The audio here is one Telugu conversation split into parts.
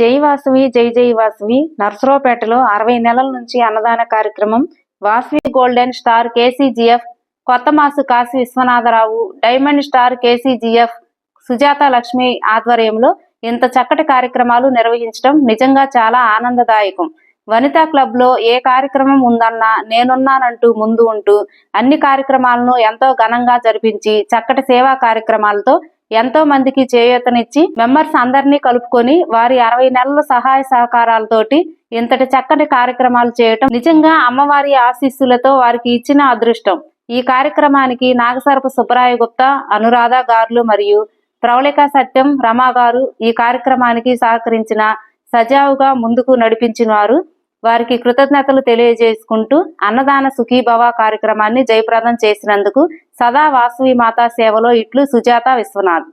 జై వాసవి జై జై వాసవి నర్సరావుపేటలో 60 నెలల నుంచి అన్నదాన కార్యక్రమం Vasavi golden star KCGF Kothamasu Kashi Viswanatha Rao diamond star KCGF Sujatha Lakshmi ఆధ్వర్యంలో ఇంత చక్కటి కార్యక్రమాలు నిర్వహించడం నిజంగా చాలా ఆనందదాయకం. వనితా క్లబ్ లో ఏ కార్యక్రమం ఉందన్నా నేనున్నానంటూ ముందు ఉంటూ అన్ని కార్యక్రమాలను ఎంతో ఘనంగా జరిపించి చక్కటి సేవా కార్యక్రమాలతో ఎంతో మందికి చేయూతనిచ్చి మెంబర్స్ అందరినీ కలుపుకొని వారి 60 నెలల సహాయ సహకారాలతోటి ఇంతటి చక్కటి కార్యక్రమాలు చేయటం నిజంగా అమ్మవారి ఆశీస్సులతో వారికి ఇచ్చిన అదృష్టం. ఈ కార్యక్రమానికి నాగసరపు సుబ్బరాయ గుప్తా, అనురాధ గారులు మరియు ప్రవళిక సత్యం రమా గారు ఈ కార్యక్రమానికి సహకరించిన సజావుగా ముందుకు నడిపించిన వారికి కృతజ్ఞతలు తెలియజేసుకుంటూ అన్నదాన సుఖీభవ కార్యక్రమాన్ని జయప్రదం చేసినందుకు సదా వాసవి మాతా సేవలో ఇట్లు Sujatha Vishwanath.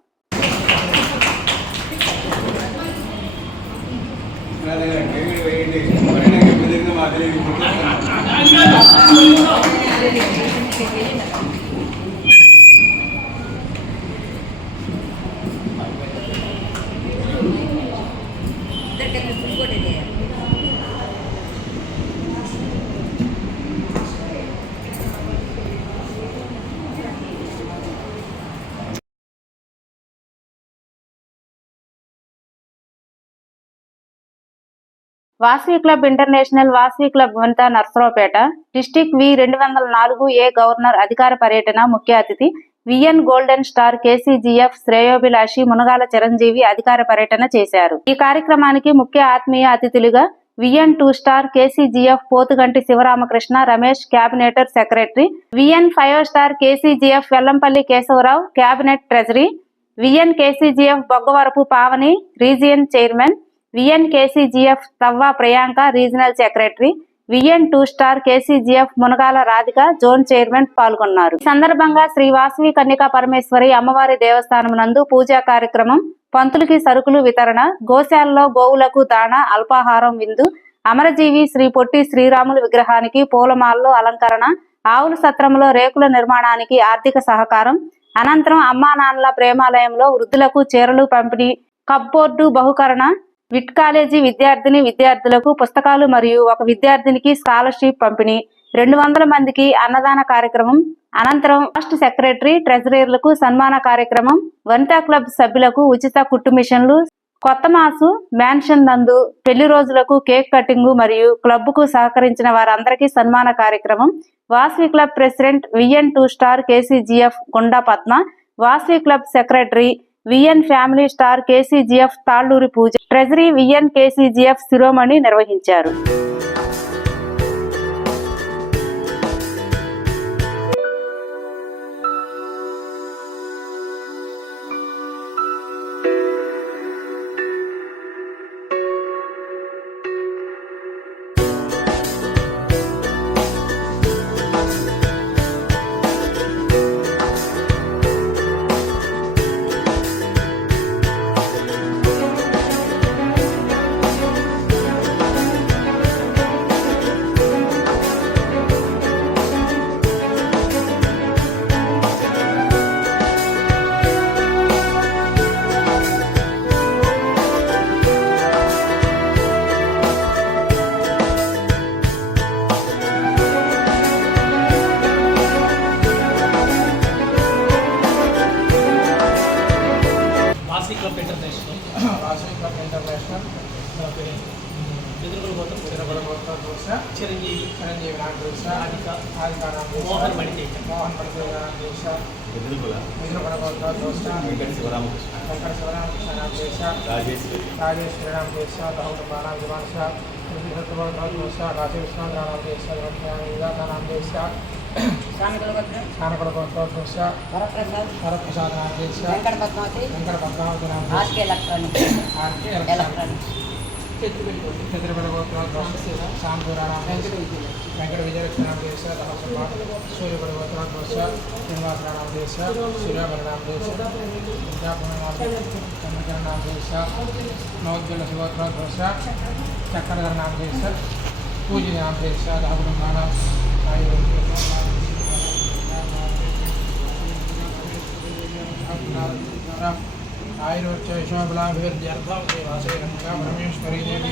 Vasavi club international Vasavi club Vanitha Narasaraopet district వి204 గవర్నర్ అధికార పర్యటన ముఖ్య అతిథి విఎన్ గోల్డెన్ స్టార్ కేసీజీఎఫ్ శ్రేయోభిలాషి మునగాల చిరంజీవి అధికార పర్యటన చేశారు. ఈ కార్యక్రమానికి ముఖ్య ఆత్మీయ అతిథులుగా విఎన్2 star KCGF Pothuganti Sivaramakrishna Ramesh cabinet secretary, విఎన్5 star KCGF Vellampalli Kesavarao cabinet treasury, VN KCGF Boggavarapu Pavani region chairman, VN KCGF Thavva Priyanka regional secretary, విఎన్2 star KCGF Munagala Radhika zone chairman పాల్గొన్నారు. ఈ సందర్భంగా శ్రీ వాసవి కన్యకా పరమేశ్వరి అమ్మవారి దేవస్థానం నందు పూజా కార్యక్రమం, పంతులకి సరుకులు వితరణ, గోశాలలో గోవులకు దాణ అల్పాహారం విందు, అమరజీవి శ్రీ పొట్టి శ్రీరాములు విగ్రహానికి పూలమాలలో అలంకరణ, ఆవుల సత్రంలో రేకుల నిర్మాణానికి ఆర్థిక సహకారం, అనంతరం అమ్మా నాన్నల ప్రేమాలయంలో వృద్ధులకు చీరలు పంపిణీ, కప్బోర్డు బహుకరణ, విట్ కాలేజీ విద్యార్థులకు పుస్తకాలు మరియు ఒక విద్యార్థినికి స్కాలర్షిప్ పంపిణీ, 200 మందికి అన్నదాన కార్యక్రమం, అనంతరం రాష్ట్ర సెక్రటరీ ట్రెజరీలకు సన్మాన కార్యక్రమం, వనితా క్లబ్ సభ్యులకు ఉచిత కుట్టు మిషన్లు, కొత్తమాసు మ్యాన్షన్ నందు పెళ్లి రోజులకు కేక్ కటింగ్ మరియు క్లబ్ కు సహకరించిన వారందరికీ సన్మాన కార్యక్రమం, వాసవి క్లబ్ ప్రెసిడెంట్ విఎన్2 star KCGF Gunda Padma, Vasavi club secretary VN family star KCGF Thalluri Pooja, treasury VN KCGF Shiromani నిర్వహించారు. వాసవి క్లబ్ ఇంటర్నేషనల్ చిరంజీవి నాగదోష మోహన్ మణితేజ నాగదోష వెంకట శివరామకృష్ణ నాగదోష రాజేష్ శ్రీరామదోష బహుళ బాలాజమాష దోష రాజే విశ్వనాథ నామదేశ నామదేశ స్థానకుల దోష వరప్రసాద్ నామదేశ వెంకట పద్మావతి ఆర్కే ఎలక్ట్రానిక్స్ ఛత్రపతి గోత్ర సాంబూరారామ వెంకట విజయలక్ష్మీనామదేశ సూర్యపడి గోత్ర దోష శ్రీనివాసరామదేశ సూర్యబలనామదేశ చంద్రకరణామదేశ నవోజ్వల శివోత్ర దోష చక్కరధర నామదేశ పూజ నామదేశ రాహులంగాన आयुर्वेशोबलाभिवृद्ध्यर्थं श्रीवासे गंगा परमेश्वरी देवी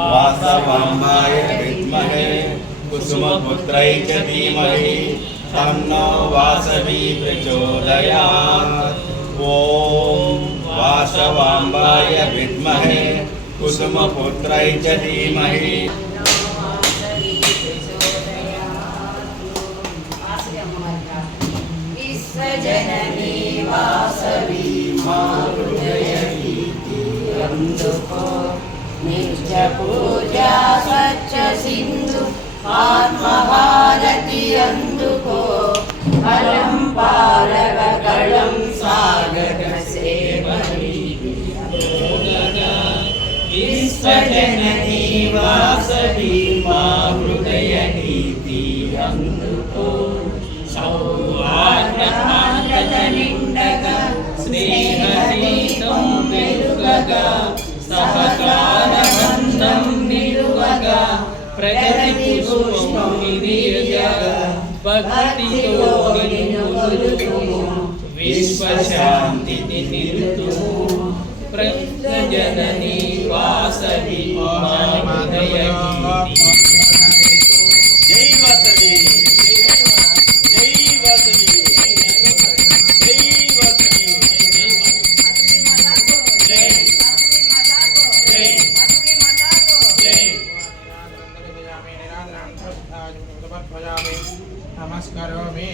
वासवाम्बाय विद्महे कुसुमपुत्रै च धीमहि तन्नो वासवी प्रचोदयात्। ॐ वासवाम्बाय विद्महे कुसुमपुत्रै च धीमहि विश्वजननी वासवी मां हृदयगीति అందుకో నిత్య పూజా సత్య సింధు ఆత్మహారతి అందుకో కలం పారగ కళం సాగర సేవని విశ్వజననీ వాసవి మా హృదయ నీతి అందుకో సౌహార్ద నిండగా స్నేహనీతం వెలుగగా సహకార బంధం నిలువగా ప్రగతి పుష్పం విరియగా భక్తితో నిన్ను కొలుతుము విశ్వశాంతిని నిలుతుము ప్రజననీ వాసవి మా హృదయ గీతి। जय वासवी जय वासवी जय वासवी नमस्करोमि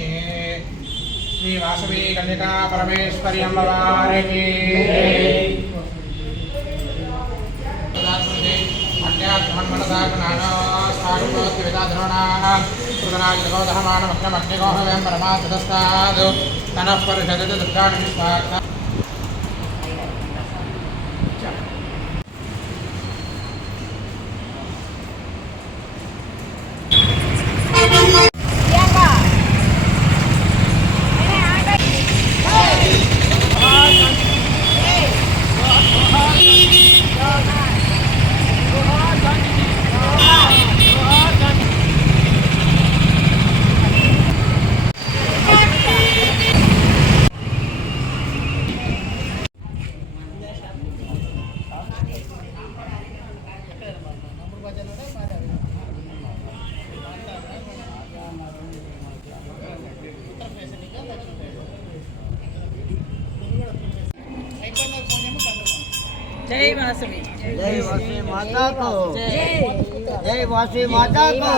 श्री वासवी कन्यका परमेश्वरी अम्बवारे की जय वासवी जय वासवी माता को जय वासवी माता को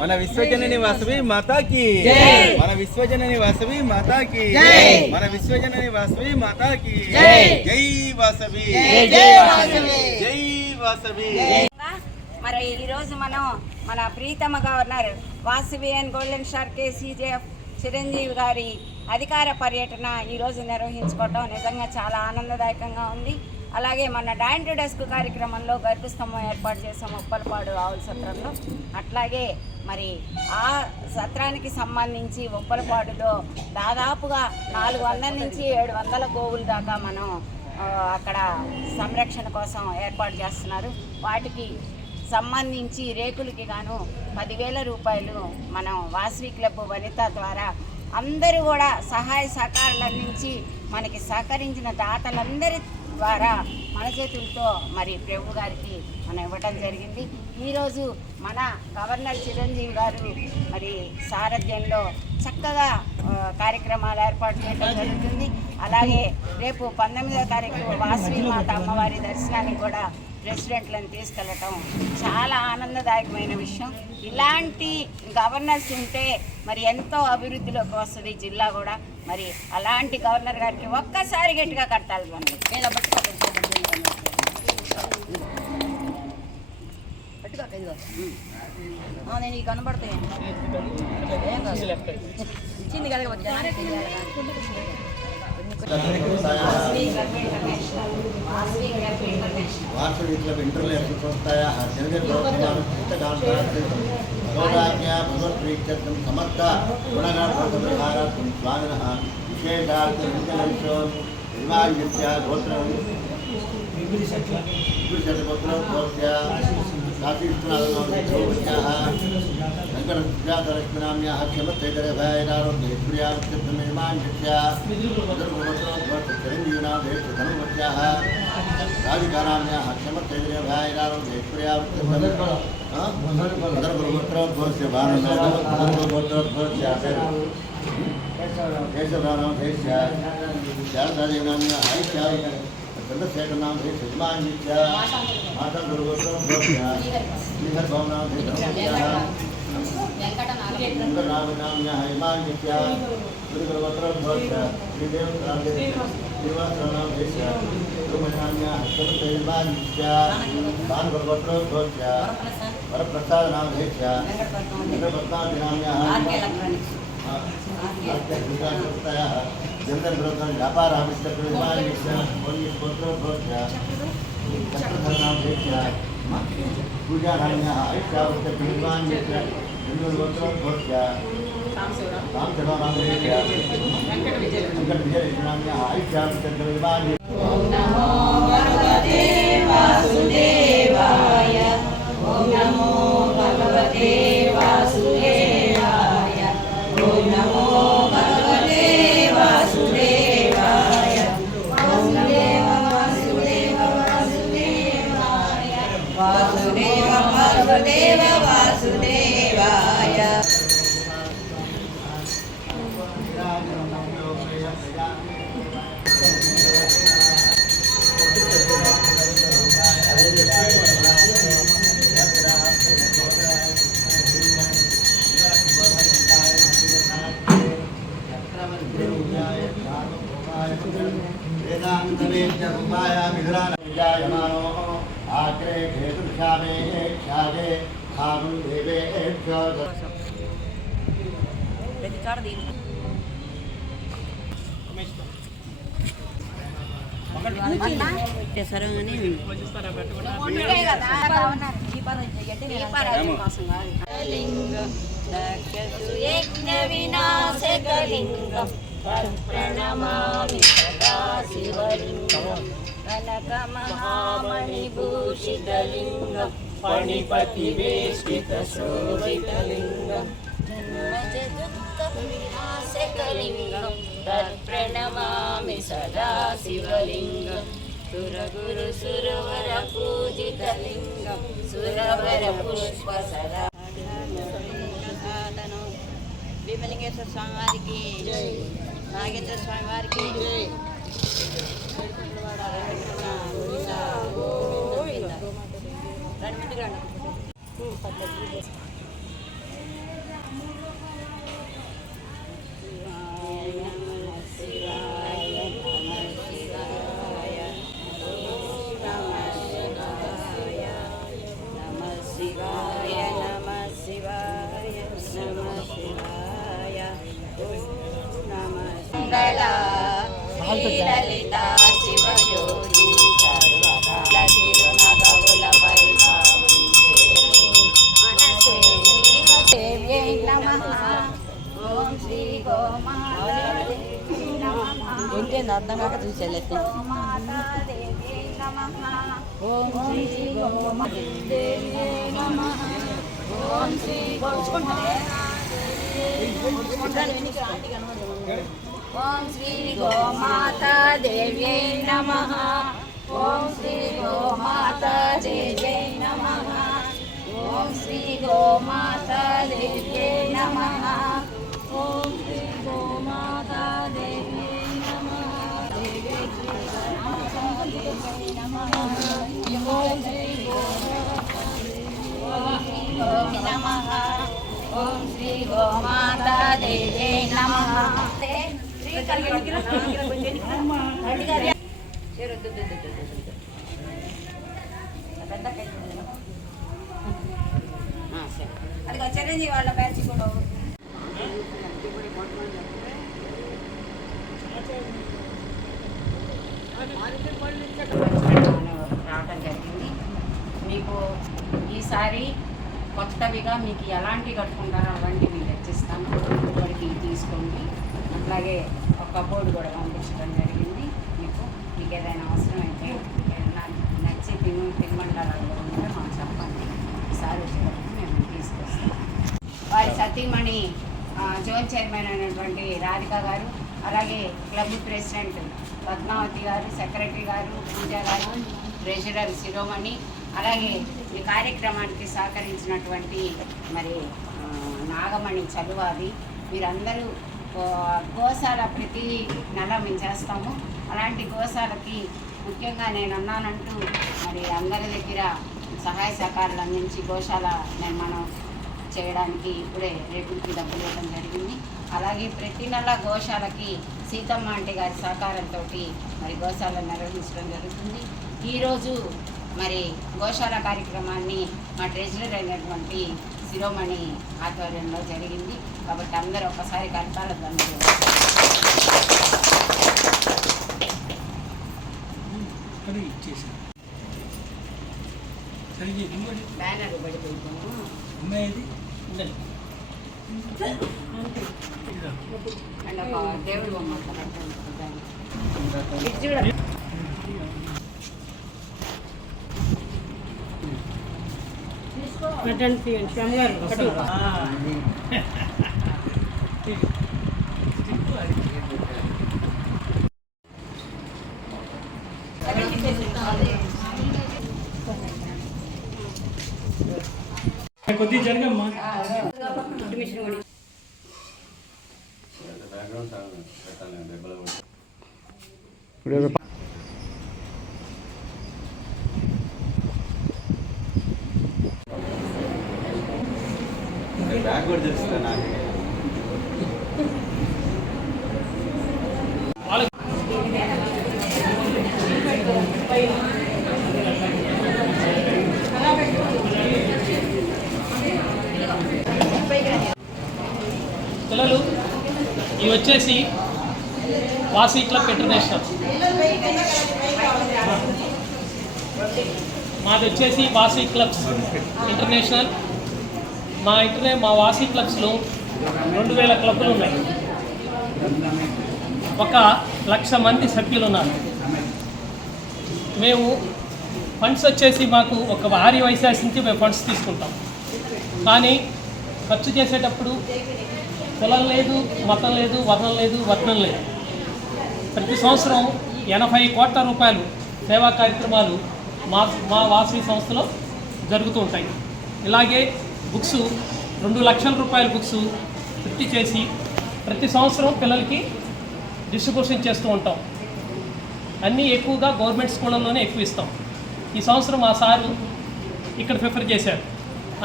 మన విశ్వజనని వాసవి మాతా की మన విశ్వజనని వాసవి మాతా की మన విశ్వజనని వాసవి మాతా की జై వాసవి जय वासवी జై వాసవి। మరి ఈరోజు మనం మన ప్రీతమ governor Vasavian golden star KCGF Chiranjeevi గారి అధికార పర్యటన ఈరోజు నిర్వహించుకోవటం నిజంగా చాలా ఆనందదాయకంగా ఉంది। అలాగే మన డాన్ టు డెస్క్ కార్యక్రమంలో గర్భస్తంభం ఏర్పాటు చేసాం ఉప్పలపాడు ఆవుల సత్రంలో। అట్లాగే మరి ఆ సత్రానికి సంబంధించి ఉప్పలపాడులో దాదాపుగా 400 నుంచి 700 గోవుల దాకా మనం అక్కడ సంరక్షణ కోసం ఏర్పాటు చేస్తున్నారు। వాటికి సంబంధించి రేకులకి గాను 10,000 రూపాయలు మనం వాసవి క్లబ్ వనిత ద్వారా అందరూ కూడా సహాయ సహకారాలు అందించి మనకి సహకరించిన దాతలందరి ద్వారా మన చేతులతో మరి ప్రభు గారికి మనం ఇవ్వటం జరిగింది। ఈరోజు మన గవర్నర్ చిరంజీవి గారు మరి సారథ్యంలో చక్కగా కార్యక్రమాలు ఏర్పాటు చేయడం జరుగుతుంది। అలాగే రేపు 19వ తారీఖు వాసవి మాత అమ్మవారి దర్శనానికి కూడా ప్రెసిడెంట్లను తీసుకెళ్ళటం చాలా ఆనందదాయకమైన విషయం। ఇలాంటి గవర్నర్స్ ఉంటే మరి ఎంతో అభివృద్ధిలోకి వస్తుంది జిల్లా కూడా। మరి అలాంటి గవర్నర్ గారికి ఒక్కసారి గట్టిగా కట్టాలి మనం నేను ఈ కనబడతాయి ఇచ్చింది కదా వాసవి वासवी क्लब इंटरनेशनल संस्थायाः भगवदाज्ञा भगवत्प्रीत्यर्थं समर्थ गुणगणप्रहारार्थं स्वामिनः विशेषार्थं निर्माण्यस्य गोत्रं विशेषगोत्रोद्भवस्य काशीविश्वनाथनाम्याः वेङ्कटसुजातलक्ष्मीनाम्याः क्षमत्वैतरभयारोग्यप्रियार्थं निर्माण्यस्य गोत्रोद्भवस्य चिरञ्जीवनाथस्य धनुमत्याः राधिकानाम्याः क्षमत्वैतरभयारोग्यप्रियार्थं गोत्रोद्भवस्य भारतगोत्रोद्भवस्य केशवरामदेश्य शारदादेवनाम्याः ऐक्या चन्द्रशेखरनामधेयस्य यजमान्यस्य माता दुर्गोत्रोद्भवस्य श्रीहरभवनामधेयस्य वेङ्कटनामनाम्याः यजमान्यस्य दुर्गोत्रोद्भवस्य श्रीदेवनामधेयस्य गुरुमनाम्याः यजमान्यस्य भानुगोत्रोद्भवस्य वरप्रसादनामधेयस्य वेङ्कटपद्मावतीनाम्याः जंतर व्यापार पूजा वासुदेव वासुदेवाय आग्रे भेदुषामे ख्यागे खानुं देवेभ्यो विनाशकलिंगं प्रणमामि सदा शिवलिंगं कनकमहामणिभूषितलिंगं फणिपतिवेष्टितशोभितलिंगं जन्मजदुःखविनाशकलिंगं तत्प्रणमामि सदा शिवलिंगं सुरगुरुसुरवरपूजितलिंगं सुरवरपुष्पसदा భీమలింగేశ్వర స్వామి వారికి నాగేంద్ర స్వామి వారికి లలితా శివజ్యోతి సర్వకాల తిరునగవులపై దేవ్యై నమః. ఓం శ్రీ గోమాతాదేవ్యై నమః. అర్థం కాక చూసేలెత్తే గోమాతాదేవ్యై నమః. ఓం శ్రీ గోమాతాదేవ్యై నమః. ఓం శ్రీ ఓం శ్రీ గోమాతా దేవ్యై నమః. ఓం శ్రీ గోమాతా దేవ్యై నమః. ఓం శ్రీ గోమాతా దేవ్యై నమః. ఓం శ్రీ గోమాతా దేవ్యై నమః. దేవ్యై నమః. ఓం శ్రీ గోమాతా నమః. ఓం శ్రీ గోమాతా దేవ్యై నమః. అది చిరంజీవి వాళ్ళ బ్యాచ్ కూడా రావడానికి ఈసారి కొత్తవిగా మీకు ఎలాంటి కట్టుకుంటారో అలాంటి మీకు తెచ్చిస్తాను, ఇప్పటికి తీసుకోండి. అట్లాగే ఒక కబోర్డు కూడా పంపించడం జరిగింది. మీకు ఏదైనా అవసరం అయితే ఏదైనా నచ్చి తినుమండలాలు ఉంటే మాకు చెప్పండి, ఈసారి వచ్చేటప్పుడు మేము తీసుకొస్తాం. వారి సతీమణి జోన్ చైర్మన్ అయినటువంటి రాధిక గారు, అలాగే క్లబ్ ప్రెసిడెంట్ పద్మావతి గారు, సెక్రటరీ గారు పూజ గారు, ట్రెజరర్ శిరోమణి, అలాగే ఈ కార్యక్రమానికి సహకరించినటువంటి మరి నాగమణి చలువాది, వీరందరూ గోశాల ప్రతి నెల మేము చేస్తాము. అలాంటి గోశాలకి ముఖ్యంగా నేను అన్నానంటూ మరి అందరి దగ్గర సహాయ సహకారాలు అందించి గోశాల నిర్మాణం చేయడానికి ఇప్పుడే రేపుకి డబ్బులు ఇవ్వడం జరిగింది. అలాగే ప్రతి నెల గోశాలకి సీతమ్మ ఆంటీ గారి సహకారంతో మరి గోశాల నిర్వహించడం జరుగుతుంది. ఈరోజు మరి గోశాల కార్యక్రమాన్ని మా ట్రెజరర్ అయినటువంటి శిరోమణి ఆధ్వర్యంలో జరిగింది. కాబట్టి అందరూ ఒకసారి కరతాళ ధ్వనులు. బ్యానర్ పడిపోతాము అండ్ ఒక దేవుడి బొమ్మ చూడండి. కొద్దిగా జరగమ్మా. బ్యాగ్ కూడా తెలుస్తుంది నాకు. పిల్లలు ఇవి వచ్చేసి వాసీ క్లబ్ ఇంటర్నేషనల్, మాది వచ్చేసి వాసీ క్లబ్స్ ఇంటర్నేషనల్. మా వాసీ క్లబ్స్లో 2000 క్లబ్లు ఉన్నాయి. 1,00,000 మంది సభ్యులు ఉన్నారు. మేము ఫండ్స్ వచ్చేసి మాకు ఒక భారీ వయసు నుంచి మేము ఫండ్స్ తీసుకుంటాం. కానీ ఖర్చు చేసేటప్పుడు కులం లేదు, మతం లేదు, వర్ణం లేదు, వర్ణం లేదు. ప్రతి సంవత్సరం 80 కోట్ల రూపాయలు సేవా కార్యక్రమాలు మా వాసవి సంస్థలో జరుగుతూ ఉంటాయి. ఇలాగే బుక్స్ 2 లక్షల రూపాయల బుక్స్ ప్రింట్ చేసి ప్రతి సంవత్సరం పిల్లలకి డిస్ట్రిబ్యూషన్ చేస్తూ ఉంటాం. అన్నీ ఎక్కువగా గవర్నమెంట్ స్కూళ్ళల్లోనే ఎక్కువ ఇస్తాం. ఈ సంవత్సరం మా సారు ఇక్కడ ప్రిఫర్ చేశారు.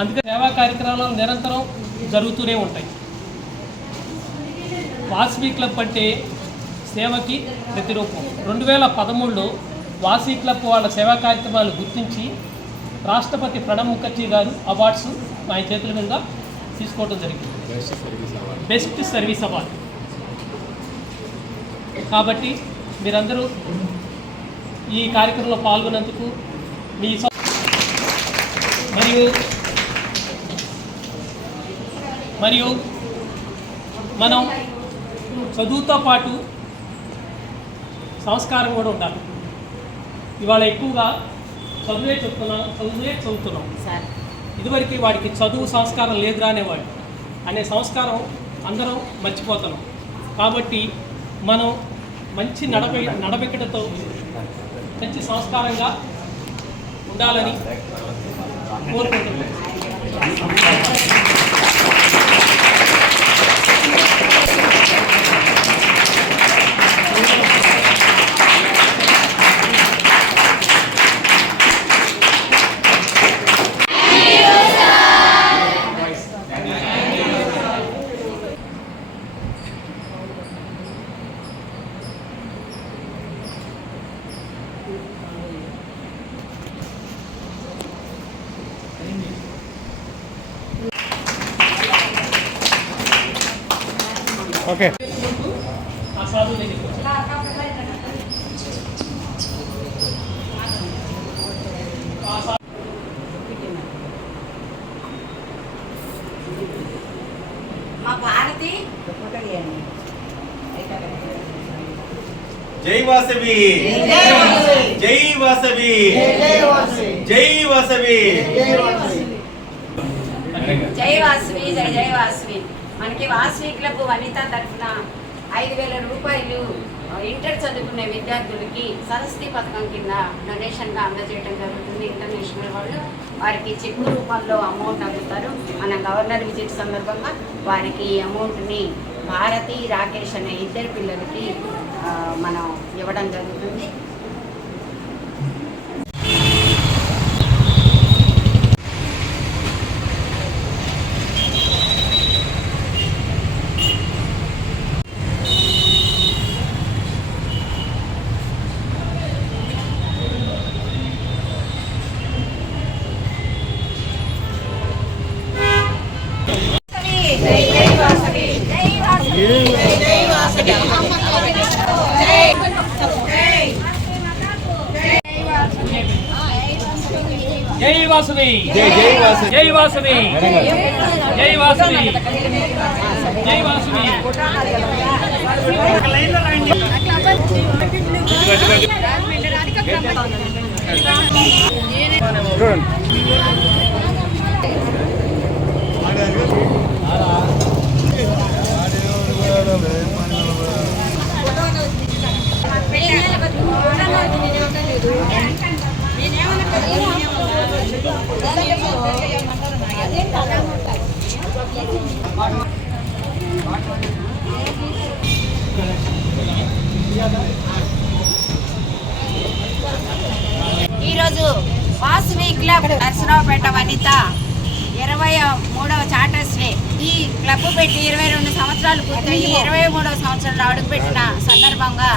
అందుకే సేవా కార్యక్రమాలు నిరంతరం జరుగుతూనే ఉంటాయి. వాసవి క్లబ్ అంటే సేవకి ప్రతిరూపం. 2013లో వాసవి క్లబ్ వాళ్ళ సేవా కార్యక్రమాలు గుర్తించి రాష్ట్రపతి ప్రణబ్ ముఖర్జీ గారు అవార్డ్స్ ఆయన చేతుల మీద తీసుకోవడం జరిగింది, బెస్ట్ సర్వీస్ అవార్డ్. కాబట్టి మీరందరూ ఈ కార్యక్రమంలో పాల్గొన్నందుకు మీ మరియు మనం చదువుతో పాటు సంస్కారం కూడా ఉండాలి. ఇవాళ ఎక్కువగా చదువుతున్నాం ఇదివరకు వాడికి చదువు సంస్కారం లేదురా అనేవాడు అనే సంస్కారం అందరం మర్చిపోతున్నాం. కాబట్టి మనం మంచి నడవడికతో మంచి సంస్కారంగా ఉండాలని కోరుకుంటున్నాం. ఓకే. ఆ సాధువు దగ్గరికి జై వాసవి జై వాసవి జై వాసవి జై వాసవి జై జై వాసవి. మనకి వాసవి క్లబ్ వనిత తరఫున 5,000 రూపాయలు ఇంటర్ చదువుకునే విద్యార్థులకి సరస్వతి పథకం కింద డొనేషన్గా అందజేయడం జరుగుతుంది. ఇంటర్నేషనల్ వాళ్ళు వారికి చెక్కు రూపంలో అమౌంట్ అందుతారు. మన గవర్నర్ విజిట్ సందర్భంగా వారికి ఈ అమౌంట్ని భారతి, రాకేష్ అనే 2 పిల్లలకి మనం ఇవ్వడం జరుగుతుంది. జై వాసవి జై జై వాసవి జై వాసవి జై వాసవి జై వాసవి. ఈరోజు వాసవి క్లబ్ నరసరావుపేట వనిత 23వ చార్టర్స్ డే. ఈ క్లబ్ పెట్టి 22 సంవత్సరాలు పూర్తయి 23వ సంవత్సరంలో అడుగుపెట్టిన సందర్భంగా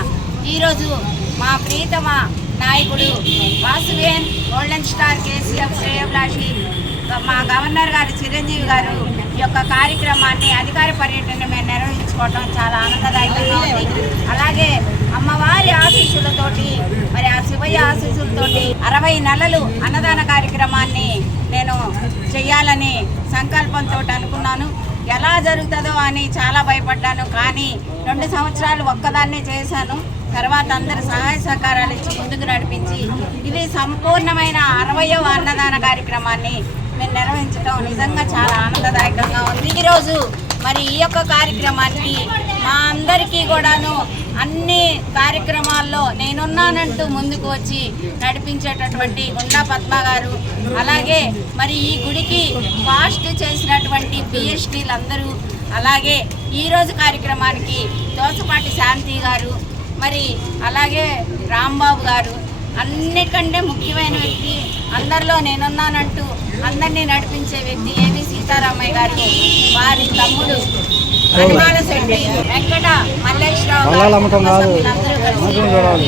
ఈరోజు మా ప్రీతమ నాయకుడు వాసవియన్ గోల్డెన్ స్టార్ కేసీఎఫ్ శ్రేయోభిలాషి మా గవర్నర్ గారు చిరంజీవి గారు ఈ యొక్క కార్యక్రమాన్ని అధికార పర్యటన మేము నిర్వహించుకోవడం చాలా ఆనందదాయకంగా ఉంది. అలాగే అమ్మవారి ఆశీస్సులతోటి మరి ఆ శివయ్య ఆశీస్సులతోటి 60 నెలలు అన్నదాన కార్యక్రమాన్ని నేను చేయాలని సంకల్పంతో అనుకున్నాను. ఎలా జరుగుతుందో అని చాలా భయపడ్డాను. కానీ 2 సంవత్సరాలు ఒక్కదాన్నే చేశాను. తర్వాత అందరు సహాయ సహకారాలు ఇచ్చి ముందుకు నడిపించి ఇది సంపూర్ణమైన 60వ అన్నదాన కార్యక్రమాన్ని మేము నిర్వహించడం నిజంగా చాలా ఆనందదాయకంగా ఉంది. ఈరోజు మరి ఈ యొక్క కార్యక్రమానికి మా అందరికీ కూడాను అన్ని కార్యక్రమాల్లో నేనున్నానంటూ ముందుకు వచ్చి నడిపించేటటువంటి గుండా పద్మ గారు, అలాగే మరి ఈ గుడికి ఫాస్ట్ చేసినటువంటి పిహెచ్డీలందరూ, అలాగే ఈరోజు కార్యక్రమానికి దోసపాటి శాంతి గారు, మరి అలాగే రాంబాబు గారు, అన్నిటికంటే ముఖ్యమైన వ్యక్తి అందరిలో నేనున్నానంటూ అందరినీ నడిపించే వ్యక్తి ఏవి సీతారామయ్య గారు, వారి తమ్ముడు అనిమాల శెట్టి, వెంకట మల్లేశ్వరరావు సభ్యులందరూ కలిసి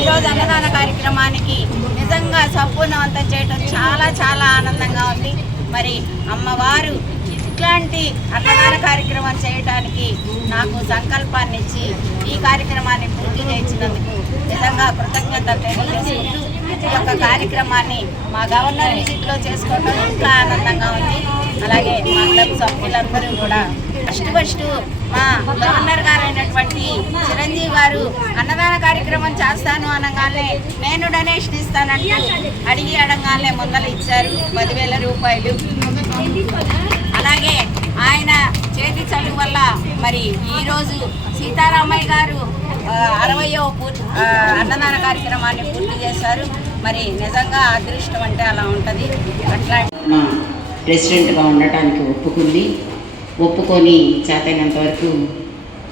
ఈరోజు అన్నదాన కార్యక్రమానికి నిజంగా సంపూర్ణవంతం చేయడం చాలా చాలా ఆనందంగా ఉంది. మరి అమ్మవారు ఇట్లాంటి అన్నదాన కార్యక్రమం చేయడానికి నాకు సంకల్పాన్ని ఇచ్చి ఈ కార్యక్రమాన్ని పూర్తి చేయించినందుకు నిజంగా కృతజ్ఞతలు తెలియజేసుకుంటూ ఈ యొక్క కార్యక్రమాన్ని మా గవర్నర్ విజిట్లో చేసుకోవడం ఇంకా ఆనందంగా ఉంది. అలాగే మా క్లబ్ సభ్యులందరూ కూడా ఫస్ట్ మా గవర్నర్ గారు అయినటువంటి చిరంజీవి గారు అన్నదాన కార్యక్రమం చేస్తాను అనగానే నేను డొనేషన్ ఇస్తానంటూ అడిగి అడగానే ముందర ఇచ్చారు 10,000 రూపాయలు. అలాగే ఆయన చేతి చదువు వల్ల మరి ఈరోజు సీతారామయ్య గారు 60వ అన్నదాన కార్యక్రమాన్ని పూర్తి చేశారు. మరి నిజంగా అదృష్టం అంటే అలా ఉంటుంది. అట్లా ప్రెసిడెంట్గా ఉండటానికి ఒప్పుకొని చేతైనంత వరకు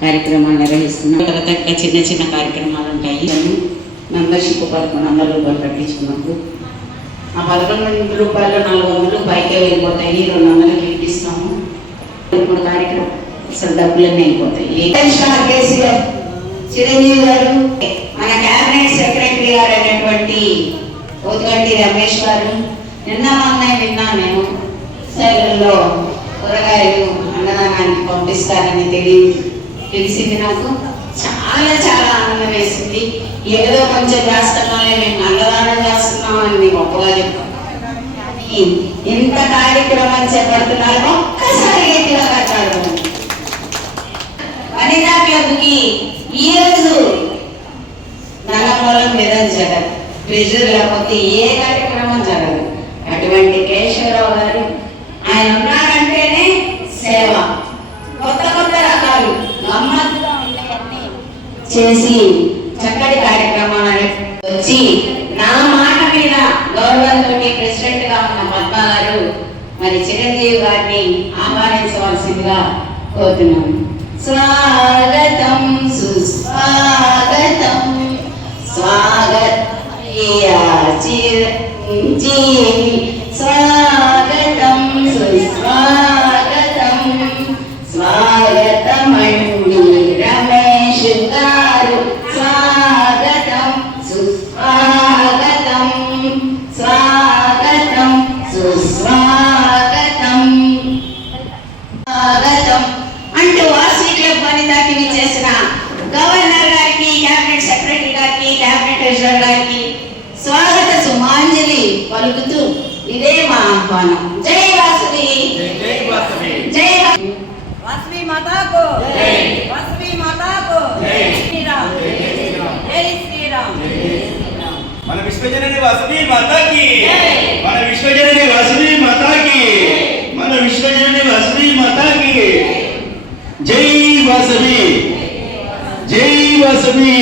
కార్యక్రమాలు నిర్వహిస్తున్నాం. తగ్గ చిన్న చిన్న కార్యక్రమాలు ఉంటాయి. మెంబర్షిప్ 1100 రూపాయలు కట్టించుకున్నప్పుడు ఆ 1100 రూపాయలు 400 పైకే వెళ్ళిపోతాయి. 200 గిఫ్ట్ ఇస్తాము. ఇప్పుడు కార్యక్రమం అసలు డబ్బులన్నీ అయిపోతాయి. చిరంజీవి గారు, మన క్యాబినెట్ సెక్రటరీ గారు అయినటువంటి పోతుగంటి రమేష్ గారు, నిన్న విన్నాను నేను సైలల్లో కూరగాయలు అన్నదానానికి పంపిస్తారని తెలిసింది. నాకు చాలా చాలా ఆనందం వేసింది. ఏదో కొంచెం చేస్తున్నామే, మేము అన్నదానం చేస్తున్నామని గొప్పగా చెప్పాం. ఇంత కార్యక్రమం చేపడుతున్నారు. ఒక్కసారి గట్టిగా కట్టాడు. వనితా క్లబ్కి ఈరోజు నల్లమూలం మీద జరగదు, ప్రెజర్ లేకపోతే ఏ కార్యక్రమం జరగదు. అటువంటి కేశవరావు గారు ఆయన ఉన్నారంటేనే సేవ, కొత్త కొత్త రకాలు గమ్మత్తుగా ఉండేవన్నీ చేసి చక్కటి కార్యక్రమాలు వచ్చి నా మాట మీద గౌరవంతో ప్రెసిడెంట్ గా ఉన్న పద్మ గారు మరి చిరంజీవి గారిని ఆహ్వానించవలసిందిగా కోరుతున్నాను. స్వాగతం సుస్వాగతం చిరంజీవి, స్వాగతం సుస్వాగతం స్వాగతమండి రమేష్ గారు, స్వాగతం సుస్వాగతం స్వాగతం సుస్వాగతం స్వాగతం అంటూ వాసవి క్లబ్ వనితాకి విచ్చేసిన గవర్నర్ గారికి, క్యాబినెట్ సెక్రటరీ గారికి, క్యాబినెట్ ట్రెజరర్ గారికి స్వాగత సుమాంజలి పలుకుతూ ఇదే మా ఆహ్వానం. జై వాసవి, జై వాసవి, జై వాసవి మాతాకు వాసవి మాతాకు శ్రీరామ్, జై శ్రీరామ్. మన విశ్వజనని వాసవి మాతాకి, మన విశ్వజనని వాసవి మాతాకి, మన విశ్వజనని వాసవి మాతాకి. జై వాసవి, జై వాసవి.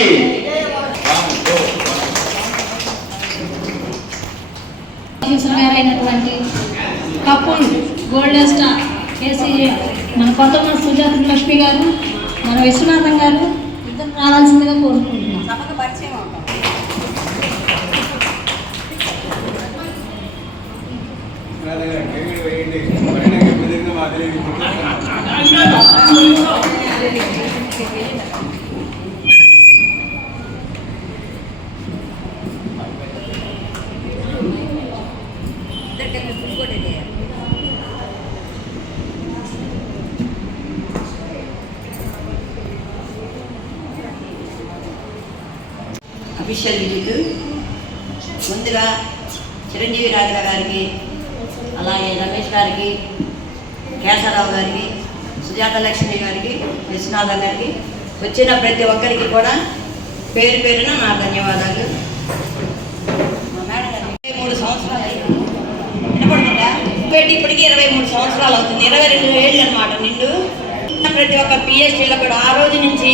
గారైనటువంటి కపుల్ గోల్డెన్ స్టార్ కేసీజీ మన కొత్తమూడి సుజాత లక్ష్మి గారు, మన విశ్వనాథం గారు ఇద్దరు రావాల్సిందిగా కోరుకుంటున్నాం. సభకు పరిచయం అవుతాం. అఫీషియల్ విజిట్ ముందుగా చిరంజీవి రాజా గారికి, అలాగే రమేష్ గారికి, కేశవరావు గారికి, సుజాత లక్ష్మి గారికి, విశ్వనాథన్ గారికి, వచ్చిన ప్రతి ఒక్కరికి కూడా పేరు పేరున నా ధన్యవాదాలు. మా మేడం గారు 23 సంవత్సరాలు వినపడుతుందా? పెట్టి ఇప్పటికీ 23 సంవత్సరాలు అవుతుంది, 22 ఏళ్ళు అనమాట నిండు. ప్రతి ఒక్క పిహెచ్డీలో కూడా ఆ రోజు నుంచి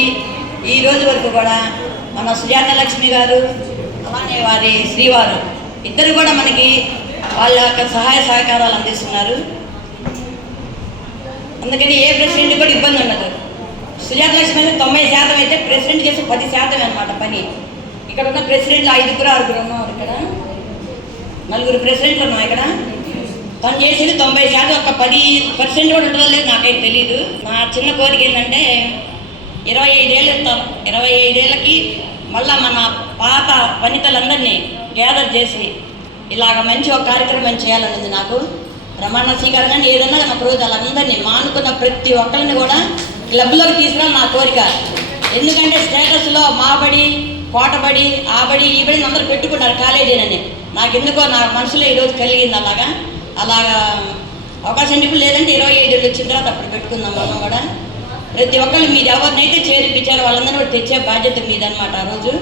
ఈ రోజు వరకు కూడా మన సుజాత లక్ష్మి గారు, అలానే వారి శ్రీవారు ఇద్దరు కూడా మనకి వాళ్ళ యొక్క సహాయ సహకారాలు అందిస్తున్నారు. అందుకని ఏ ప్రెసిడెంట్ కూడా ఇబ్బంది ఉండదు. సుజాత లక్ష్మి 90% అయితే ప్రెసిడెంట్ చేసి 10% అనమాట పని. ఇక్కడ ఉన్న ప్రెసిడెంట్లు 5-6 ఉన్నాం, ఇక్కడ 4 ప్రెసిడెంట్లు ఉన్నాం. ఇక్కడ తను చేసేది 90%, ఒక 10% కూడా ఉంటుందో లేదు నాకైతే తెలీదు. నా చిన్న కోరిక ఏంటంటే 25 ఏళ్ళు ఇస్తాం, 25 ఏళ్ళకి మళ్ళా మన పాత వనితలందరినీ గ్యాదర్ చేసి ఇలాగ మంచి ఒక కార్యక్రమం చేయాలన్నది నాకు. ప్రమాణ స్వీకారం కానీ ఏదన్నా ఒక రోజు వాళ్ళందరినీ మానుకున్న ప్రతి ఒక్కరిని కూడా క్లబ్లోకి తీసుకురావాలి నా కోరిక. ఎందుకంటే స్టేటస్లో మాబడి, కోటబడి, ఆబడి, ఈ బడి అందరూ పెట్టుకున్నారు కాలేజీనని. నాకు ఎందుకో నా మనసులో ఈరోజు కలిగింది అలాగా అవకాశం ఇప్పుడు లేదంటే 25 ఏళ్ళు వచ్చిన తర్వాత అప్పుడు పెట్టుకుందాం మనం కూడా. ప్రతి ఒక్కరు మీరు ఎవరినైతే చేర్పించారో వాళ్ళందరూ కూడా తెచ్చే బాధ్యత మీదనమాట ఆ రోజు.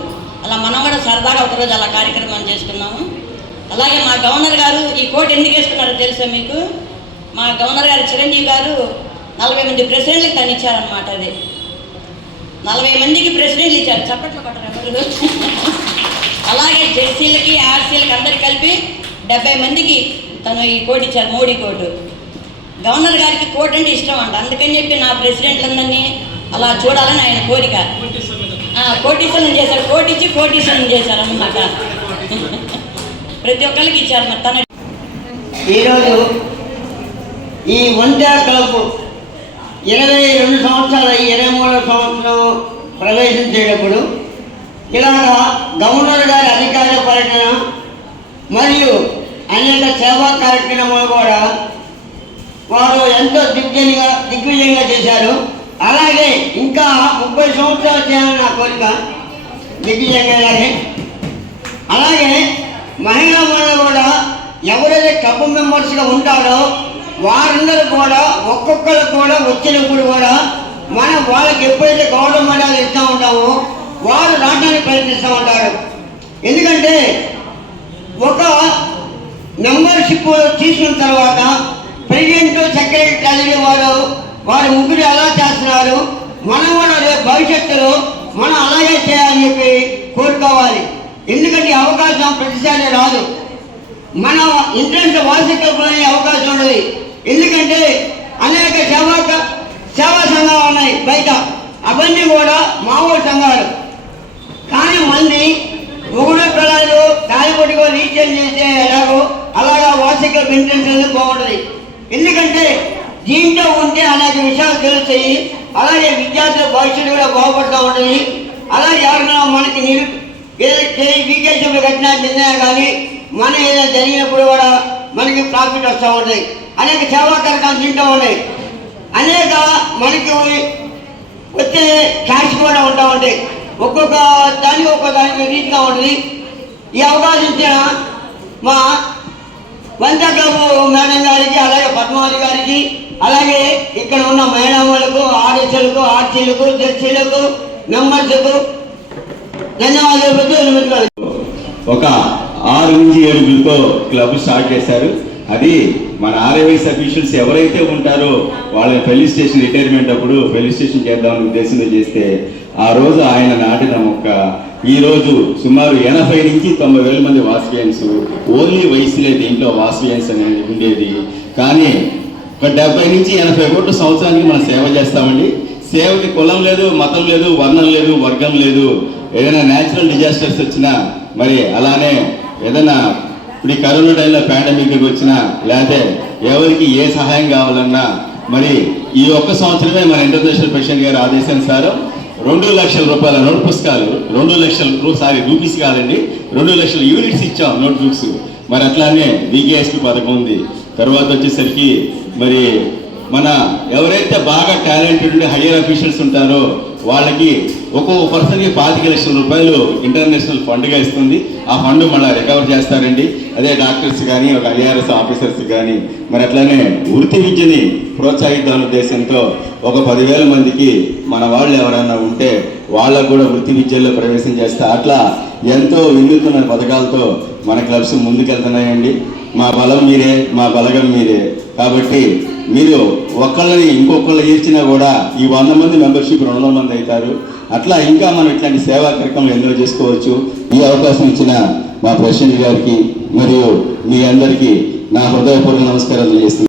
అలా మనం కూడా సరదాగా ఒకరోజు అలా కార్యక్రమం చేసుకున్నాము. అలాగే మా గవర్నర్ గారు ఈ కోట్ ఎందుకు వేసుకున్నారో తెలుసా మీకు? మా గవర్నర్ గారు చిరంజీవి గారు 40 మంది ప్రెసిడెంట్లకు తను ఇచ్చారనమాట. అది 40 మందికి ప్రెసిడెంట్లు ఇచ్చారు, చప్పట్లు కొట్టరు ఎవరు. అలాగే జెడ్సీలకి, ఆర్సీలకి అందరికి కలిపి 70 మందికి తను ఈ కోట్ ఇచ్చారు, మోడీ కోటు. గవర్నర్ గారికి కోట్ అంటే ఇష్టం అంట, అందుకని చెప్పి నా ప్రెసిడెంట్లందరినీ అలా చూడాలని ఆయన కోరిక. కోటీశ్వరం చేశారు, కోట్ ఇచ్చి కోటీశ్వరం చేశారు అన్నమాట. ప్రతి ఒక్కరికి ఇచ్చారు. మరి తన ఈరోజు ఈ వనితా క్లబ్ 22 సంవత్సరాలు 23వ సంవత్సరం ప్రవేశించేటప్పుడు ఇలాగా గవర్నర్ గారి అధికార పర్యటన మరియు అనేక సేవా కార్యక్రమాలు కూడా వారు ఎంతో దిగ్విజయంగా చేశారు. అలాగే ఇంకా 30 సంవత్సరాలు చేయాలని నా కోరిక, దిగ్విజయంగా. అలాగే మహిళా మండలి కూడా ఎవరైతే క్లబ్ మెంబర్స్గా ఉంటారో వారందరూ కూడా ఒక్కొక్కరు కూడా వచ్చినప్పుడు కూడా మనం వాళ్ళకి ఎప్పుడైతే గౌరవం ఇస్తూ ఉంటామో వారు రావడానికి ప్రయత్నిస్తూ ఉంటారు. ఎందుకంటే ఒక మెంబర్షిప్ తీసుకున్న తర్వాత ప్రెసిడెంట్, సెక్రటరీ వారు ముగ్గురు ఎలా చేస్తున్నారు, మనం కూడా రేపు భవిష్యత్తులో మనం అలాగే చేయాలని చెప్పి కోరుకోవాలి. ఎందుకంటే అవకాశం ప్రతిసారి రాదు. మన ఇంట్రెస్ట్ వార్షికలోనే అవకాశం ఉండదు. ఎందుకంటే అనేక సేవా సంఘాలు ఉన్నాయి బయట, అవన్నీ కూడా మామూలు సంఘాలు. కానీ మంది మొగుడు పిల్లలు కాలిపొట్టుగా రీఛార్జ్ చేసే ఎలాగో అలాగా వార్షిక ఇంట్రెస్ట్ బాగుంటుంది. ఎందుకంటే దీంట్లో ఉంటే అనేక విషయాలు తెలుస్తాయి. అలాగే విద్యార్థుల భవిష్యత్తు కూడా బాగుపడుతూ ఉంటుంది. అలాగే ఎవరైనా మనకి వికేసీలు కట్టినా తిన్నా కానీ మన ఏదైనా జరిగినప్పుడు కూడా మనకి ప్రాఫిట్ వస్తూ ఉంటాయి. అనేక సేవా కార్యక్రమాలు తింటూ ఉన్నాయి. అనేక మనకి వచ్చే క్యాష్ కూడా ఉంటా ఉంటాయి. ఒక్కొక్క దానికి రీతిగా ఉంటుంది. ఈ అవకాశం ఇచ్చిన మా వంచ క్లబ్ మేడం గారికి, అలాగే పద్మావతి గారికి, అలాగే ఇక్కడ ఉన్న మేడములకు, ఆర్ఎస్ఎలకు, ఆర్సీలకు, జెడ్సీలకు, మెంబర్స్కు ధన్యవాదాలు. ఒక 6 నుంచి 7 క్లబ్ స్టార్ట్ చేశారు. అది మన ఆర్ఐవైస్ అఫీషియల్స్ ఎవరైతే ఉంటారో వాళ్ళని ఫెలిసిటేషన్ రిటైర్మెంట్ అప్పుడు ఫెలిసిటేషన్ చేద్దామని ఉద్దేశంతో చేస్తే ఆ రోజు ఆయన నాటిన మొక్క ఈరోజు సుమారు 80 నుంచి 90 వేల మంది వాస్పియన్స్, ఓన్లీ వయసులే దీంట్లో వాస్పియన్స్ అనేది ఉండేది. కానీ ఒక 70 నుంచి 80 కోట్ల సంవత్సరానికి మనం సేవ చేస్తామండి. సేవకి కులం లేదు, మతం లేదు, వర్ణం లేదు, వర్గం లేదు. ఏదైనా న్యాచురల్ డిజాస్టర్స్ వచ్చినా, మరి అలానే ఏదైనా ఇప్పుడు ఈ కరోనా టైంలో పాండమిక్ వచ్చినా, లేకపోతే ఎవరికి ఏ సహాయం కావాలన్నా, మరి ఈ ఒక్క సంవత్సరమే మన ఇంటర్నేషనల్ ప్రెసిడెంట్ గారి ఆదేశానుసారం 2 లక్షల రూపాయల నోట్ పుస్తకాలు, 2 లక్షల రూపీస్ కాదండి, 2 లక్షల యూనిట్స్ ఇచ్చాం నోట్ బుక్స్. మరి అట్లానే వికేఎస్పీ పథకం ఉంది. తర్వాత వచ్చేసరికి మరి మన ఎవరైతే బాగా టాలెంటెడ్ ఉండే హయ్యర్ అఫీషియల్స్ ఉంటారో వాళ్ళకి ఒక్కొక్క పర్సన్కి 25 లక్షల రూపాయలు ఇంటర్నేషనల్ ఫండ్గా ఇస్తుంది. ఆ ఫండ్ మళ్ళీ రికవర్ చేస్తారండి. అదే డాక్టర్స్ కానీ, ఒక ఐఆర్ఎస్ ఆఫీసర్స్ కానీ. మరి అట్లానే వృత్తి విద్యని ప్రోత్సహిద్దాం ఉద్దేశంతో ఒక 10,000 మందికి మన వాళ్ళు ఎవరైనా ఉంటే వాళ్ళకు కూడా వృత్తి విద్యల్లో ప్రవేశం చేస్తా. అట్లా ఎంతో వినూత్న పథకాలతో మన క్లబ్స్ ముందుకెళ్తున్నాయండి. మా బలం మీరే, మా బలగం మీరే. కాబట్టి మీరు ఒక్కళ్ళని ఇంకొకళ్ళు ఇచ్చినా కూడా ఈ 100 మంది మెంబర్షిప్ 200 మంది అవుతారు. అట్లా ఇంకా మనం ఇట్లాంటి సేవా కార్యక్రమాలు ఎన్నో చేసుకోవచ్చు. ఈ అవకాశం ఇచ్చిన మా ప్రెసిడెంట్ గారికి మరియు మీ అందరికీ నా హృదయపూర్వక నమస్కారాలు తెలియజేస్తున్నాను.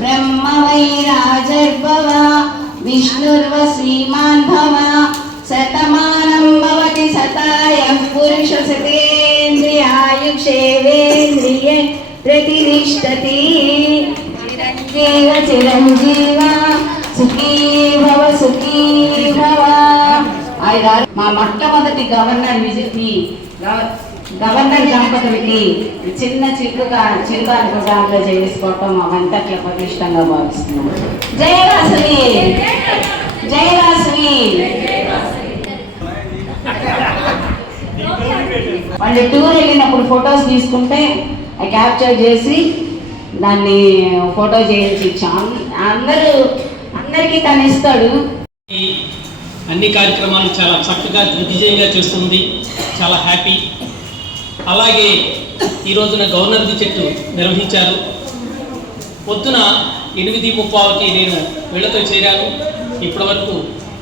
ब्रह्मवैराजर्भव विष्णुर्व श्रीमान् भव शतमानं भवति शतायः पुरुषशतेन्द्रियायुक्षेवेन्द्रिये प्रतिष्ठति चिरञ्जीव चिरञ्जीव सुखी भव सुखी भव. మా మొట్టమొదటి గవర్నర్ విజిట్ని గవర్నర్ దంపతులకి చిన్న చిరుగా అనుకుంటాంలో చేసుకోవటం అవంతట్ల ప్రతిష్టంగా భావిస్తున్నాం. జై వాసవి, జై వాసవి. వాళ్ళు టూర్ వెళ్ళినప్పుడు ఫొటోస్ తీసుకుంటే అవి క్యాప్చర్ చేసి దాన్ని ఫోటో చేయించి ఇచ్చాం. అందరికీ తను ఇస్తాడు. అన్ని కార్యక్రమాలు చాలా చక్కగా దిగ్విజయంగా చేస్తుంది. చాలా హ్యాపీ. అలాగే ఈ రోజున గవర్నర్ విజిట్ నిర్వహించారు. పొద్దున 8:30కి నేను వీళ్ళతో చేరాను. ఇప్పటి వరకు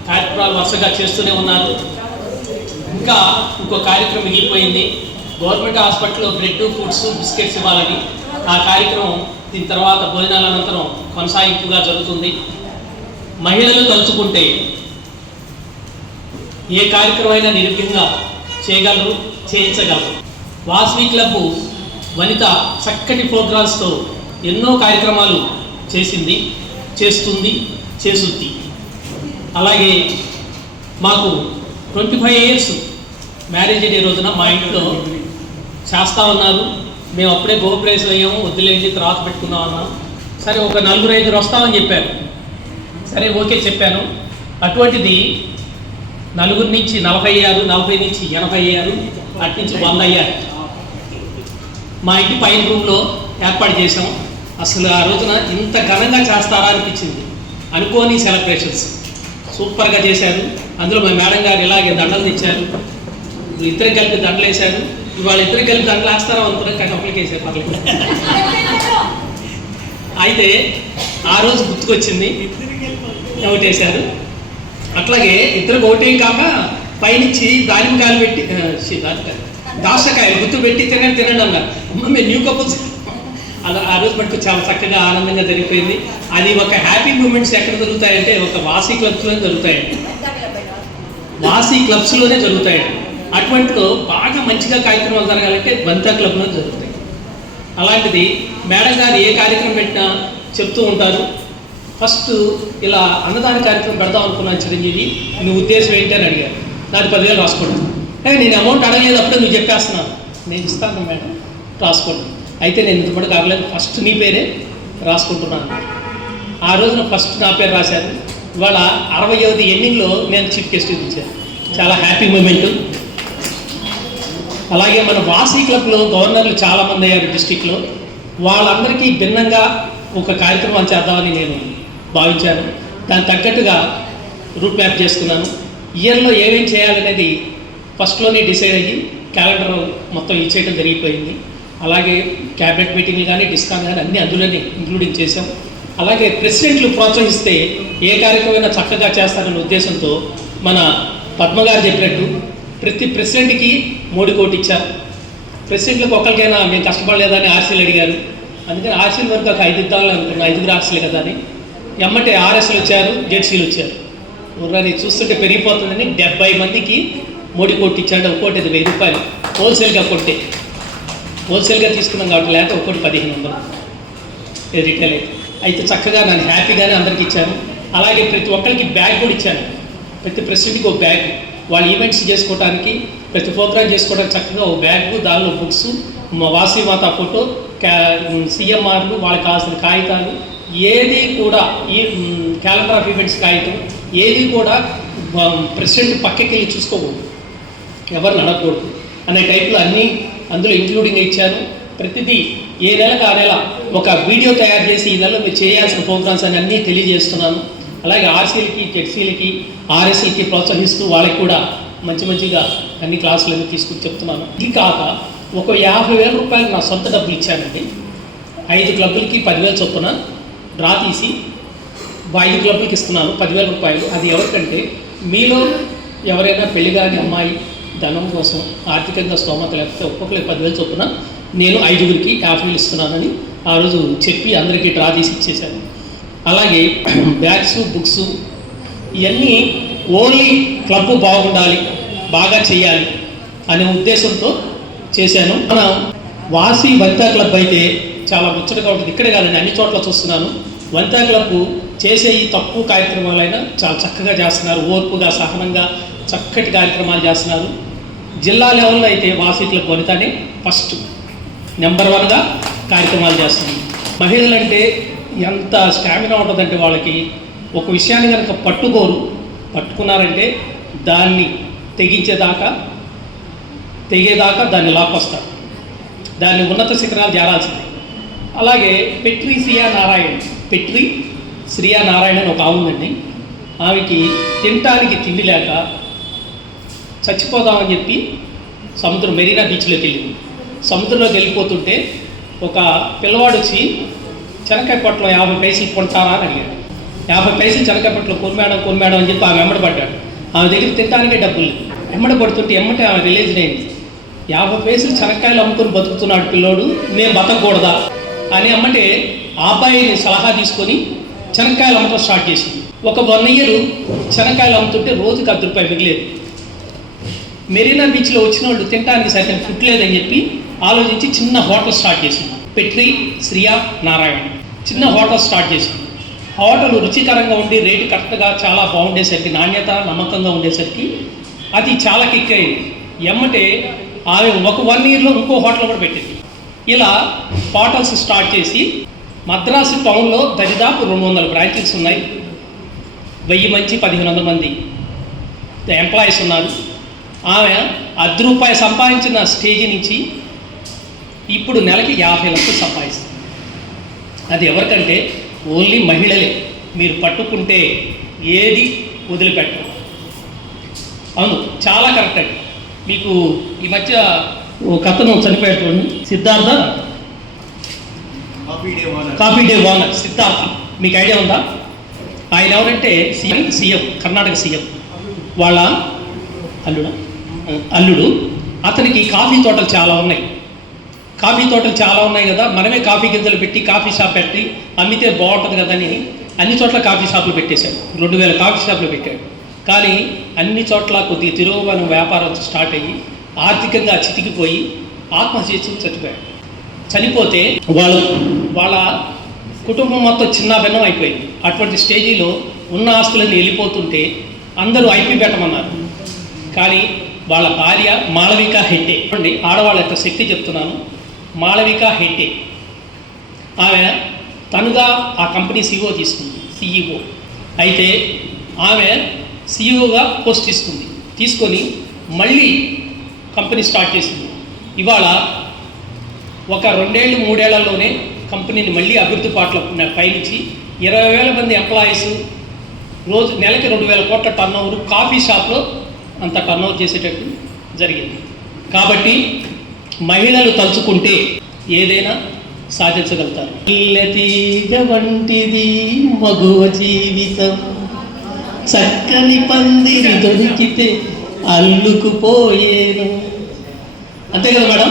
కార్యక్రమాలు వరుసగా చేస్తూనే ఉన్నారు. ఇంకా ఇంకో కార్యక్రమం మిగిలిపోయింది. గవర్నమెంట్ హాస్పిటల్లో బ్రెడ్, ఫ్రూట్స్, బిస్కెట్స్ ఇవ్వాలని. ఆ కార్యక్రమం దీని తర్వాత భోజనాల అనంతరం కొనసాగింపుగా జరుగుతుంది. మహిళలు తలుచుకుంటే ఏ కార్యక్రమైనా నిర్భయంగా చేయగలరు, చేయించగలరు. వాసవి క్లబ్ వనిత చక్కటి ప్రోగ్రామ్స్తో ఎన్నో కార్యక్రమాలు చేసింది, చేస్తుంది, చేస్తుంది. అలాగే మాకు 25 years మ్యారేజ్ డే రోజున మా ఇంట్లో చేస్తూ ఉన్నారు. మేము అప్పుడే గోప్రేస్ అయ్యాము, వద్దులేండి తర్వాత పెట్టుకుందాం అన్నాం. సరే ఒక 4-5 వస్తామని చెప్పారు. సరే ఓకే చెప్పాను. అటువంటిది 4 నుంచి 40 అయ్యారు, 40 నుంచి 80 అయ్యారు, అటు నుంచి 100 అయ్యారు. మా ఇంటి పైన రూమ్లో ఏర్పాటు చేసాం. అసలు ఆ రోజున ఇంత ఘనంగా చేస్తారా అనిపించింది. అనుకోని సెలబ్రేషన్స్ సూపర్గా చేశారు. అందులో మా మేడం గారు ఇలాగే దండలు తెచ్చారు. ఇద్దరు కలిపి దండలు వేశారు. ఇవాళ ఇద్దరు కలిపి దండలు వేస్తారా అనుకున్నాం, కానీ ఒకరికి వేసారు పర్లేదు. అయితే ఆ రోజు గుర్తుకొచ్చింది, ఒకటేశారు. అట్లాగే ఇద్దరికి ఒకటే కాక పైనుంచి దానిమ్మకాయలు పెట్టి దాసకాయలు గుర్తు పెట్టి తినండి అన్నారు. మేము న్యూ కపుల్స్ అలా ఆ రోజు మటుకు చాలా చక్కగా ఆనందంగా జరిగిపోయింది. అది ఒక హ్యాపీ మూమెంట్స్ ఎక్కడ జరుగుతాయంటే ఒక వాసీ క్లబ్స్లోనే జరుగుతాయండి. వాసీ క్లబ్స్లోనే జరుగుతాయండి. అటువంటిలో బాగా మంచిగా కార్యక్రమాలు జరగాలంటే బంతా క్లబ్లో జరుగుతాయి. అలాంటిది మేడం గారు ఏ కార్యక్రమం పెట్టినా చెప్తూ ఉంటారు. ఫస్ట్ ఇలా అన్నదాన కార్యక్రమం పెడదాం అనుకున్నాను చిరంజీవి, నీ ఉద్దేశం ఏంటి అని అడిగారు. దాని 10,000 రాసుకుంటాను. నేను అమౌంట్ అడగలేదు, అప్పుడే నువ్వు చెప్పేస్తున్నాను. నేను ఇస్తాను మేడం, రాసుకోండి. అయితే నేను ఇంతపాటు కాగలేదు, ఫస్ట్ నీ పేరే రాసుకుంటున్నాను. ఆ రోజున ఫస్ట్ నా పేరు రాశారు. ఇవాళ 60వ ఎండింగ్లో నేను చీఫ్ గెస్ట్ ఇచ్చాను. చాలా హ్యాపీ మూమెంట్. అలాగే మన వాసీ క్లబ్లో గవర్నర్లు చాలామంది అయ్యారు డిస్టిక్లో. వాళ్ళందరికీ భిన్నంగా ఒక కార్యక్రమం చేద్దామని నేను భావించాను. దానికి తగ్గట్టుగా రూట్ మ్యాప్ చేసుకున్నాను. ఇయర్లో ఏమేమి చేయాలనేది ఫస్ట్లోనే డిసైడ్ అయ్యి క్యాలెండర్ మొత్తం ఇచ్చేయడం జరిగిపోయింది. అలాగే క్యాబినెట్ మీటింగ్లు కానీ డిస్కాన్ కానీ అన్నీ అందులోనే ఇంక్లూడింగ్ చేసాం. అలాగే ప్రెసిడెంట్లు ప్రోత్సహిస్తే ఏ కార్యక్రమమైనా చక్కగా చేస్తారనే ఉద్దేశంతో మన పద్మ గారు చెప్పినట్టు ప్రతి ప్రెసిడెంట్కి 3 కోట్లు ఇచ్చారు. ప్రెసిడెంట్లకు ఒక్కరికైనా మేము కష్టపడలేదని ఆర్సీలు అడిగారు. అందుకని ఆర్సీల వరకు ఒక 5 ఇద్దామని అనుకున్నాను. 5 ఆర్సీలు కదా అని. ఎమ్మటే ఆర్ఎస్లు వచ్చారు, జెడ్సీలు వచ్చారు. ఊర్రాని చూస్తుంటే పెరిగిపోతుందని 70 మందికి 3 కోట్లు ఇచ్చాడు. ఒక్కోటి 1000 రూపాయలు హోల్సేల్గా కొట్టే. హోల్సేల్గా తీసుకున్నాం కాబట్టి లేక ఒక్కోటి 1500 రిటైల్ అయితే చక్కగా నన్ను హ్యాపీగానే అందరికి ఇచ్చాను. అలాగే ప్రతి ఒక్కరికి బ్యాగ్ కూడా ఇచ్చాను. ప్రతి ప్రెసిడెంట్కి ఒక బ్యాగ్, వాళ్ళు ఈవెంట్స్ చేసుకోవడానికి ప్రతి ప్రోగ్రామ్ చేసుకోవడానికి చక్కగా ఒక బ్యాగ్, దానిలో బుక్స్, వాసీ మాత ఫోటో, సిఎంఆర్లు, వాళ్ళకి కావాల్సిన కాగితాలు, ఏది కూడా ఈ క్యాలెండర్ ఆఫ్ ఈవెంట్స్ కాగితం ఏది కూడా ప్రెసిడెంట్ పక్కకి వెళ్ళి చూసుకోకూడదు, ఎవరిని అడగకూడదు అనే టైప్లో అన్నీ అందులో ఇంక్లూడింగ్ ఇచ్చాను. ప్రతిదీ ఏ నెలకు ఆ నెల ఒక వీడియో తయారు చేసి ఈ నెలలో మీరు చేయాల్సిన ప్రోగ్రామ్స్ అని అన్నీ తెలియజేస్తున్నాను. అలాగే ఆర్సీలకి, జెడ్సీలకి, ఆర్ఎస్ఎల్కి ప్రోత్సహిస్తూ వాళ్ళకి కూడా మంచిగా అన్ని క్లాసులన్నీ తీసుకుని చెప్తున్నాను. ఇది కాక ఒక 50,000 రూపాయలు నా సొంత డబ్బులు ఇచ్చానండి. 5 క్లబ్బులకి 10,000 చొప్పున డ్రా తీసి 5 క్లబ్బులకి ఇస్తున్నాను 10,000 రూపాయలు. అది ఎవరికంటే మీలో ఎవరైనా పెళ్లి కాని అమ్మాయి ధనం కోసం ఆర్థికంగా స్తోమత లేకపోతే ఒక్కొక్కరికి 10,000 చొప్పున నేను 5గురికి 50,000 ఇస్తున్నానని ఆ రోజు చెప్పి అందరికీ డ్రా తీసి ఇచ్చేశాను. అలాగే బ్యాగ్స్, బుక్స్ ఇవన్నీ ఓన్లీ క్లబ్ బాగుండాలి, బాగా చేయాలి అనే ఉద్దేశంతో చేశాను. మన వాసీ వనితా క్లబ్ అయితే చాలా ముచ్చటగా ఉంటుంది. ఇక్కడే కాదండి, అన్ని చోట్ల చూస్తున్నాను. వనితా క్లబ్ చేసే ఈ తక్కువ కార్యక్రమాలైనా చాలా చక్కగా చేస్తున్నారు. ఓర్పుగా, సహనంగా చక్కటి కార్యక్రమాలు చేస్తున్నారు. జిల్లా లెవెల్లో అయితే వాసీ క్లబ్ వనితానే ఫస్ట్ నెంబర్ 1గా కార్యక్రమాలు చేస్తుంది. మహిళలంటే ఎంత స్టామినా ఉంటుందంటే వాళ్ళకి ఒక విషయాన్ని కనుక పట్టుకున్నారంటే దాన్ని తెగేదాకా దాన్ని లాక్కొస్తారు. దాన్ని ఉన్నత శిఖరాలు చేరాల్సింది. అలాగే పెట్రి శ్రియా నారాయణ అని ఒక ఆవుందండి. ఆమెకి తినటానికి తిండి లేక చచ్చిపోదామని చెప్పి మెరీనా బీచ్లోకి వెళ్ళింది. సముద్రంలోకి వెళ్ళిపోతుంటే ఒక పిల్లవాడు వచ్చి చెనక్కాయ పొట్టలో 50 పైసలు కొంటారా అని అడిగాడు. 50 పైసలు చెనక్కాయ పొట్టలో కొనిమేడం అని చెప్పి ఆమె వెంబడి పడ్డాడు. ఆమె దగ్గర తినడానికే డబ్బులు వెంబడి పడుతుంటే ఎమ్మటే ఆమె రిలీజ్ అయింది. 50 పైసలు చెనక్కాయలు అమ్ముకొని బతుకుతున్నాడు పిల్లోడు, నేను బతకూడదా అని అమ్మటే ఆ అబ్బాయిని సలహా తీసుకొని చెనక్కాయలు అమ్మటం స్టార్ట్ చేసింది. ఒక 1 year చెనక్కాయలు అమ్ముతుంటే రోజుకి 10 రూపాయలు మిగిలేదు. మెరీనా బీచ్లో వచ్చిన వాళ్ళు తినడానికి సరైన ఫుడ్ లేదని చెప్పి ఆలోచించి చిన్న హోటల్ స్టార్ట్ చేసింది. పెట్రి శ్రియా నారాయణ చిన్న హోటల్ స్టార్ట్ చేసింది. హోటల్ రుచికరంగా ఉండి రేటు కరెక్ట్గా చాలా బాగుండేసరికి, నాణ్యత నమ్మకంగా ఉండేసరికి అది చాలా కిక్ అయింది. ఎమ్మటే ఆమె ఒక 1 yearలో ఇంకో హోటల్ కూడా పెట్టింది. ఇలా హోటల్స్ స్టార్ట్ చేసి మద్రాసు టౌన్లో దరిదాపు 200 బ్రాంచెస్ ఉన్నాయి. 1000 నుంచి 1500 మంది ఎంప్లాయీస్ ఉన్నారు. ఆమె ₹10 సంపాదించిన స్టేజ్ నుంచి ఇప్పుడు నెలకి 50 లక్షలు సంపాదిస్తుంది. అది ఎవరికంటే ఓన్లీ మహిళలే. మీరు పట్టుకుంటే ఏది వదిలిపెట్టరు. అవును, చాలా కరెక్ట్ అండి. మీకు ఈ మధ్య ఒక అతను చనిపోయాడు చూడండి, Siddhartha, coffee day owner Siddhartha, మీకు ఐడియా ఉందా? ఆయన ఎవరంటే సీఎం, కర్ణాటక సీఎం వాళ్ళ అల్లుడు. అతనికి కాఫీ తోటలు చాలా ఉన్నాయి. కాఫీ తోటలు చాలా ఉన్నాయి కదా, మనమే కాఫీ గింజలు పెట్టి కాఫీ షాప్ పెట్టి అమ్మితే బాగుంటుంది కదా అని అన్ని చోట్ల కాఫీ షాపులు పెట్టేశాడు. 2000 కాఫీ షాపులు పెట్టాడు. కానీ అన్ని చోట్ల కొద్దిగా తిరోగమనం వ్యాపారం స్టార్ట్ అయ్యి ఆర్థికంగా చితికిపోయి ఆత్మహత్య చేసుకుని చచ్చిపోయాడు. చనిపోతే వాళ్ళ కుటుంబం మొత్తం చిన్న భిన్నం అయిపోయింది. అటువంటి స్టేజీలో ఉన్న ఆస్తులన్నీ వెళ్ళిపోతుంటే అందరూ ఐపీ పెట్టమన్నారు. కానీ వాళ్ళ భార్య మాళవిక హెట్టే అండి, ఆడవాళ్ళ యొక్క శక్తి చెప్తున్నాను. మాళవిక హెట్టే ఆమె తనుగా ఆ కంపెనీ సీఈఓ తీసుకుంది, సీఈఓ. అయితే ఆమె సీఈఓగా పోస్ట్ తీసుకొని మళ్ళీ కంపెనీ స్టార్ట్ చేసింది. ఇవాళ ఒక 2-3 ఏళ్లలోనే కంపెనీని మళ్ళీ అభివృద్ధి పాటల పైనుంచి 20,000 మంది ఎంప్లాయీస్, రోజు నెలకి 2,000 కోట్ల టర్నోవర్, కాఫీ షాప్లో అంత టర్నోవర్ చేసేటట్టు జరిగింది. కాబట్టి మహిళలు తలుచుకుంటే ఏదైనా సాధించగలుగుతారు. తీగ వంటిది మగువ జీవితం, చక్కని పందిరి దొరికితే అల్లుకుపోయేను. అంతే కదా మేడం?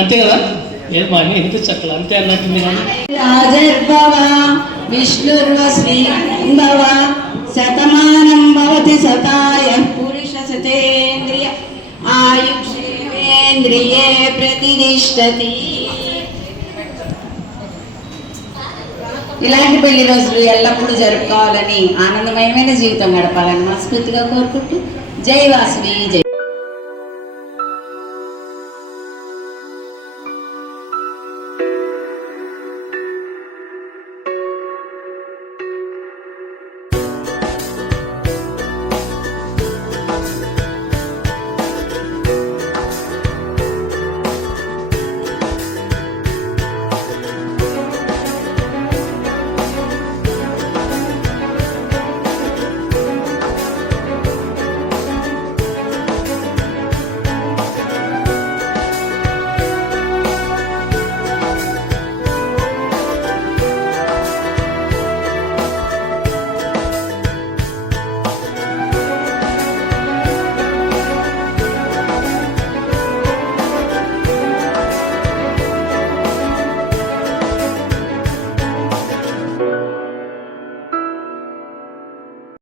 అంతే కదా? ఏమా ఎందుకు చక్కలు అంతే అన్నట్టు మీరు రాజర్భవ విష్ణుర్వశ్రీభవ శతమానం భవతి శతాయ పురుష శతేంద్రియ ఆయుష్యేంద్రియే ప్రతిష్టతి. ఇలాంటి పెళ్లి రోజులు ఎల్లప్పుడూ జరుపుకోవాలని, ఆనందమయమైన జీవితం గడపాలని మనస్ఫూర్తిగా కోరుకుంటూ జై వాసవి జై.